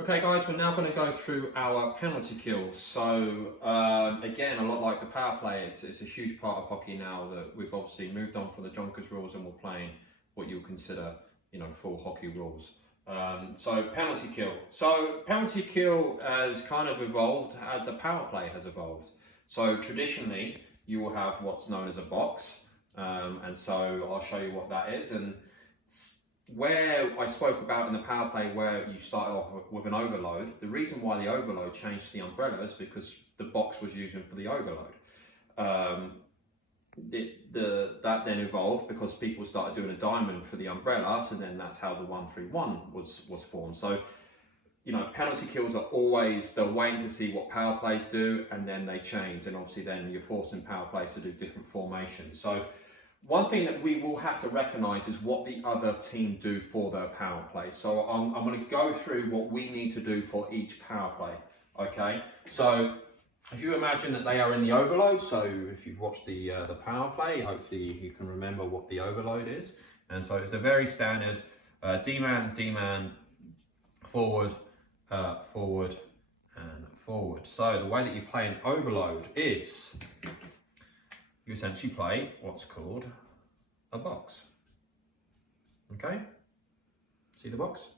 Okay guys, we're now going to go through our penalty kill. So again, a lot like the power play, it's a huge part of hockey now that we've obviously moved on from the Jonkers rules and we're playing what you'll consider, full hockey rules. So penalty kill. So penalty kill has kind of evolved as a power play has evolved. So traditionally, you will have what's known as a box, and so I'll show you what that is. And where I spoke about in the power play where you started off with an overload, the reason why the overload changed to the umbrella is because the box was using for the overload. That then evolved because people started doing a diamond for the umbrella, so then that's how the 1-3-1 was formed. So, penalty kills are always, they're waiting to see what power plays do, and then they change, and obviously then you're forcing power plays to do different formations. So one thing that we will have to recognise is what the other team do for their power play. So I'm going to go through what we need to do for each power play. Okay, so if you imagine that they are in the overload, so if you've watched the power play, hopefully you can remember what the overload is. And so it's the very standard D-man, D-man, forward, forward, and forward. So the way that you play an overload is you essentially play what's called a box. Okay? See the box?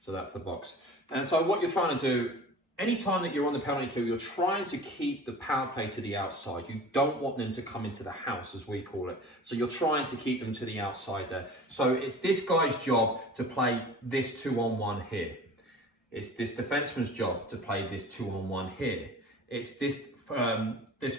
So that's the box. And so what you're trying to do, anytime that you're on the penalty kill, you're trying to keep the power play to the outside. You don't want them to come into the house, as we call it. So you're trying to keep them to the outside there. So it's this guy's job to play this 2-on-1 here. It's this defenseman's job to play this 2-on-1 here. It's this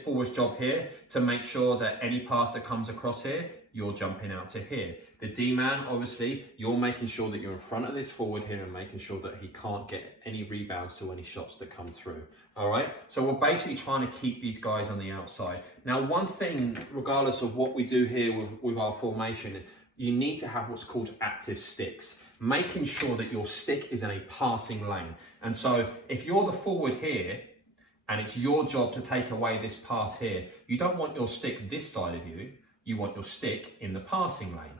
forward's job here to make sure that any pass that comes across here, you're jumping out to here. The D-man, obviously, you're making sure that you're in front of this forward here and making sure that he can't get any rebounds to any shots that come through. All right, so we're basically trying to keep these guys on the outside. Now, one thing, regardless of what we do here with our formation, you need to have what's called active sticks, making sure that your stick is in a passing lane. And so if you're the forward here, and it's your job to take away this pass here, you don't want your stick this side of you, you want your stick in the passing lane.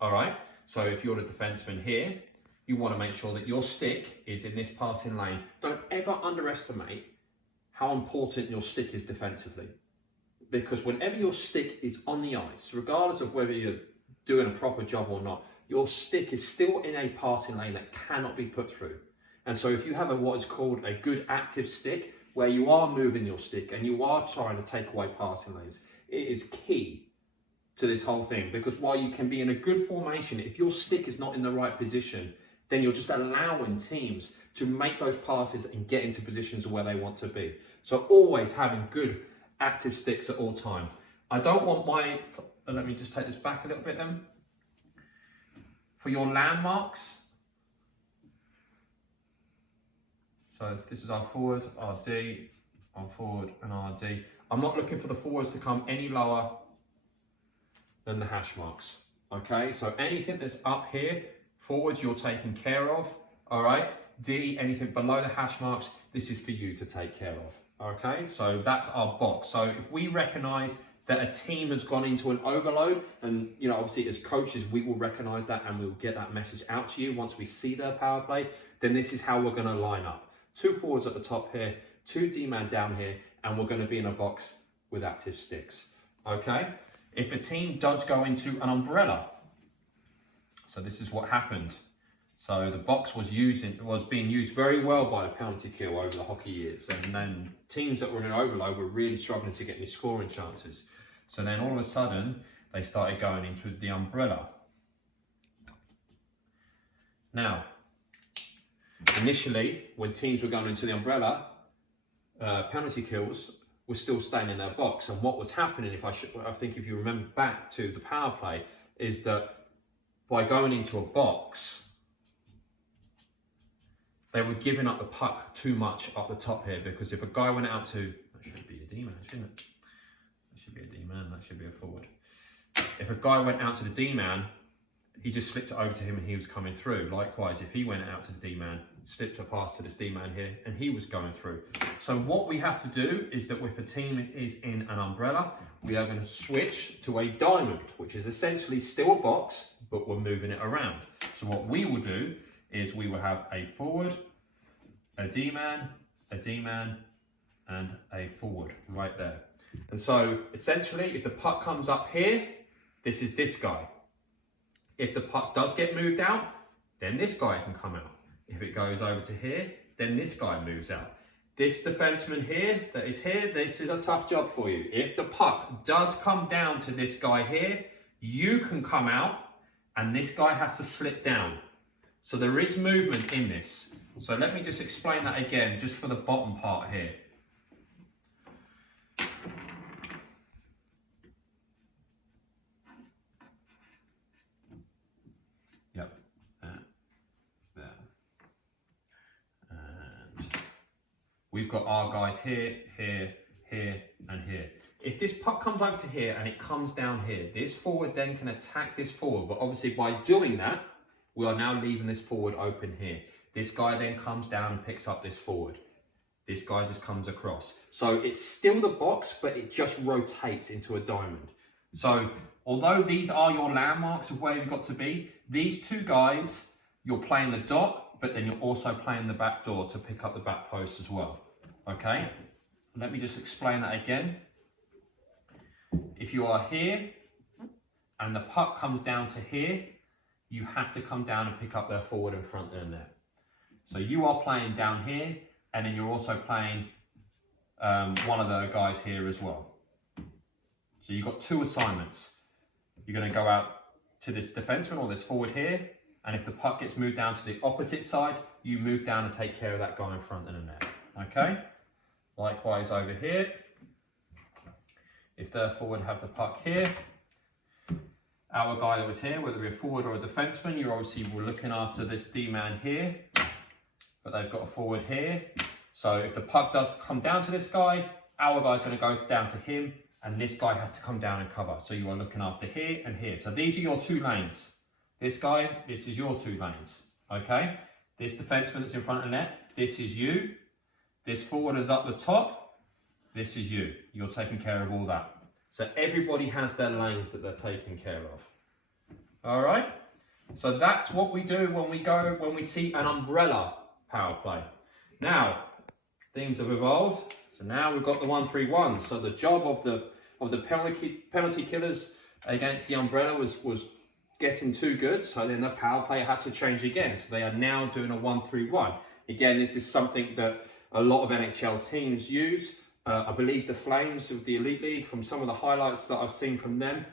All right, so if you're the defenseman here, you want to make sure that your stick is in this passing lane. Don't ever underestimate how important your stick is defensively, because whenever your stick is on the ice, regardless of whether you're doing a proper job or not, your stick is still in a passing lane that cannot be put through. And so if you have what is called a good active stick, where you are moving your stick and you are trying to take away passing lanes, it is key to this whole thing, because while you can be in a good formation, if your stick is not in the right position, then you're just allowing teams to make those passes and get into positions where they want to be. So always having good active sticks at all time. I don't want let me just take this back a little bit then. For your landmarks, so if this is our forward, RD, our forward and RD. I'm not looking for the forwards to come any lower than the hash marks. Okay, so anything that's up here, forwards you're taking care of. All right, D, anything below the hash marks, this is for you to take care of. Okay, so that's our box. So if we recognize that a team has gone into an overload, and obviously as coaches we will recognize that and we'll get that message out to you once we see their power play, then this is how we're going to line up. 2 forwards at the top here, 2 D-man down here, and we're going to be in a box with active sticks. Okay, if a team does go into an umbrella, so this is what happened. So the box was being used very well by the penalty kill over the hockey years, and then teams that were in an overload were really struggling to get any scoring chances. So then all of a sudden they started going into the umbrella. Now, initially, when teams were going into the umbrella, penalty kills were still staying in their box. And what was happening, I think if you remember back to the power play, is that by going into a box, they were giving up the puck too much up the top here, because if a guy went out to, that should be a D-man, shouldn't it? That should be a D-man, that should be a forward. If a guy went out to the D-man, he just slipped it over to him and he was coming through. Likewise, if he went out to the D-man, slipped a pass to this D-man here and he was going through. So what we have to do is that if a team is in an umbrella, we are going to switch to a diamond, which is essentially still a box, but we're moving it around. So what we will do is we will have a forward, a D-man, a D-man, and a forward right there. And so essentially, if the puck comes up here, this is this guy. If the puck does get moved out, then this guy can come out. If it goes over to here, then this guy moves out. This defenseman here, that is here, this is a tough job for you. If the puck does come down to this guy here, you can come out and this guy has to slip down. So there is movement in this. So let me just explain that again, just for the bottom part here. Yep, there. And we've got our guys here, here, here, and here. If this puck comes over to here and it comes down here, this forward then can attack this forward. But obviously by doing that, we are now leaving this forward open here. This guy then comes down and picks up this forward. This guy just comes across. So it's still the box, but it just rotates into a diamond. So although these are your landmarks of where you've got to be, these two guys, you're playing the dot, but then you're also playing the back door to pick up the back post as well. Okay, let me just explain that again. If you are here and the puck comes down to here, you have to come down and pick up their forward and front and there. So you are playing down here, and then you're also playing one of the guys here as well. So you've got two assignments. You're going to go out to this defenseman or this forward here, and if the puck gets moved down to the opposite side, you move down and take care of that guy in front and in there. Okay? Likewise over here. If their forward have the puck here, our guy that was here, whether we're a forward or a defenseman, you obviously were looking after this D-man here, but they've got a forward here. So if the puck does come down to this guy, our guy's going to go down to him, and this guy has to come down and cover. So you are looking after here and here. So these are your two lanes. This guy, this is your two lanes. Okay? This defenseman that's in front of the net, this is you. This forward is up the top. This is you. You're taking care of all that. So everybody has their lanes that they're taking care of. All right? So that's what we do when we see an umbrella power play. Now, things have evolved. So now we've got the 1-3-1. So the job of the penalty killers against the umbrella was getting too good. So then the power play had to change again. So they are now doing a 1-3-1. Again, this is something that a lot of NHL teams use. I believe the Flames of the Elite League, from some of the highlights that I've seen from them,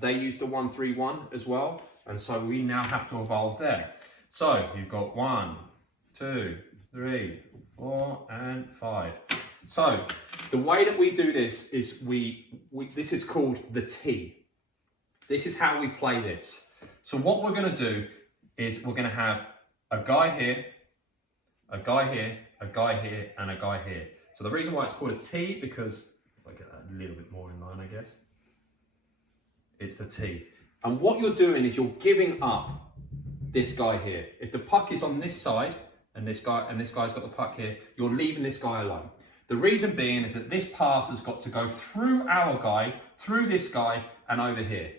they use the 1-3-1 as well. And so we now have to evolve there. So you've got 1, 2, 3, 4, and 5. So the way that we do this is this is called the T. This is how we play this. So what we're going to do is we're going to have a guy here, a guy here, a guy here, and a guy here. So the reason why it's called a T, because if I get that a little bit more in line, I guess, it's the T. And what you're doing is you're giving up this guy here. If the puck is on this side and this guy's got the puck here, you're leaving this guy alone. The reason being is that this pass has got to go through our guy, through this guy, and over here.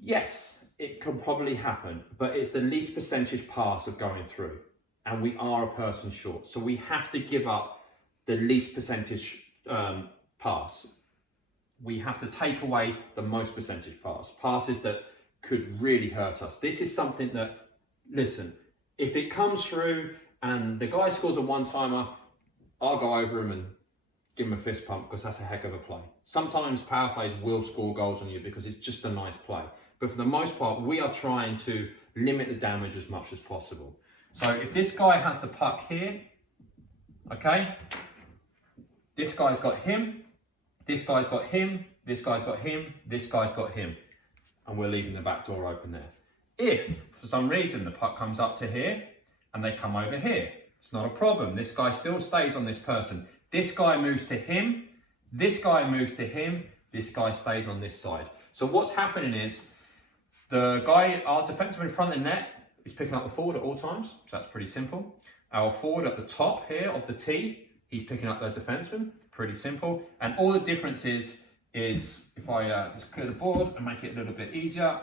Yes, it could probably happen, but it's the least percentage pass of going through. And we are a person short. So we have to give up the least percentage pass. We have to take away the most percentage pass. Passes that could really hurt us. This is something that, listen, if it comes through and the guy scores a one-timer, I'll go over him and give him a fist pump because that's a heck of a play. Sometimes power plays will score goals on you because it's just a nice play. But for the most part, we are trying to limit the damage as much as possible. So if this guy has the puck here, okay, this guy's got him, this guy's got him, this guy's got him, this guy's got him. And we're leaving the back door open there. If, for some reason, the puck comes up to here and they come over here, it's not a problem. This guy still stays on this person. This guy moves to him, this guy moves to him, this guy stays on this side. So what's happening is the guy, our defenseman in front of the net, is picking up the forward at all times. So that's pretty simple. Our forward at the top here of the T, he's picking up the defenseman. Pretty simple. And all the difference is if I just clear the board and make it a little bit easier.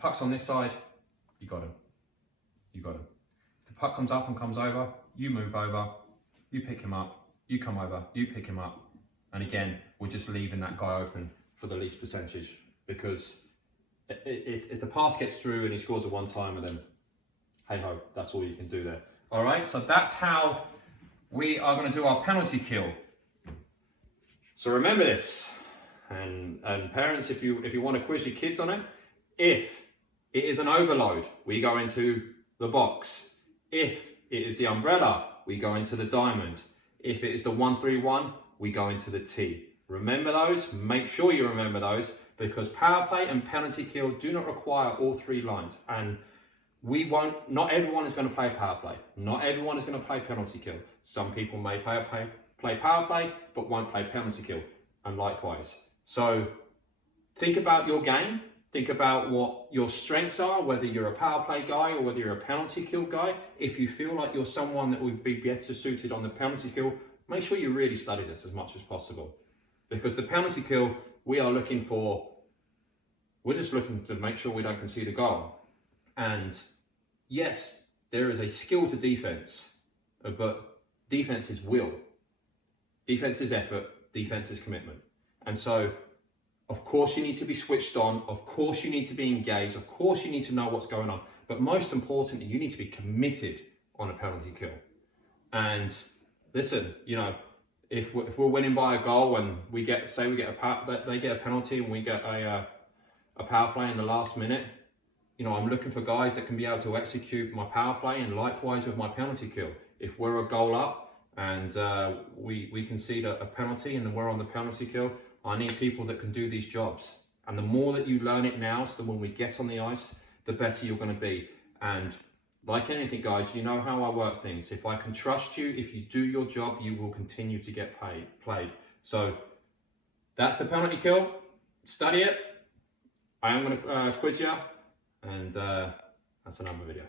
puck's on this side, you got him. You got him. If the puck comes up and comes over, you move over, you pick him up, you come over, you pick him up. And again, we're just leaving that guy open for the least percentage, because if the pass gets through and he scores a one-timer, then hey ho, that's all you can do there. All right, so that's how we are going to do our penalty kill. So remember this, and parents, if you want to quiz your kids on it, if it is an overload, we go into the box. If it is the umbrella, we go into the diamond. If it is the 1-3-1, we go into the T. Remember those? Make sure you remember those, because power play and penalty kill do not require all three lines. And not everyone is going to play power play. Not everyone is going to play penalty kill. Some people may play power play, but won't play penalty kill, and likewise. So think about your game. Think about what your strengths are, whether you're a power play guy or whether you're a penalty kill guy. If you feel like you're someone that would be better suited on the penalty kill, make sure you really study this as much as possible. Because the penalty kill, we're just looking to make sure we don't concede a goal. And yes, there is a skill to defense, but defense is will. Defense is effort, defense is commitment. And so, of course you need to be switched on, of course you need to be engaged, of course you need to know what's going on, but most importantly, you need to be committed on a penalty kill. And listen, you know, if we're winning by a goal and they get a penalty and we get a power play in the last minute, you know, I'm looking for guys that can be able to execute my power play, and likewise with my penalty kill. If we're a goal up and we concede a penalty and then we're on the penalty kill, I need people that can do these jobs. And the more that you learn it now, so that when we get on the ice, the better you're going to be. And like anything, guys, you know how I work things. If I can trust you, if you do your job, you will continue to get played. So that's the penalty kill. Study it. I am going to quiz you, and that's another video.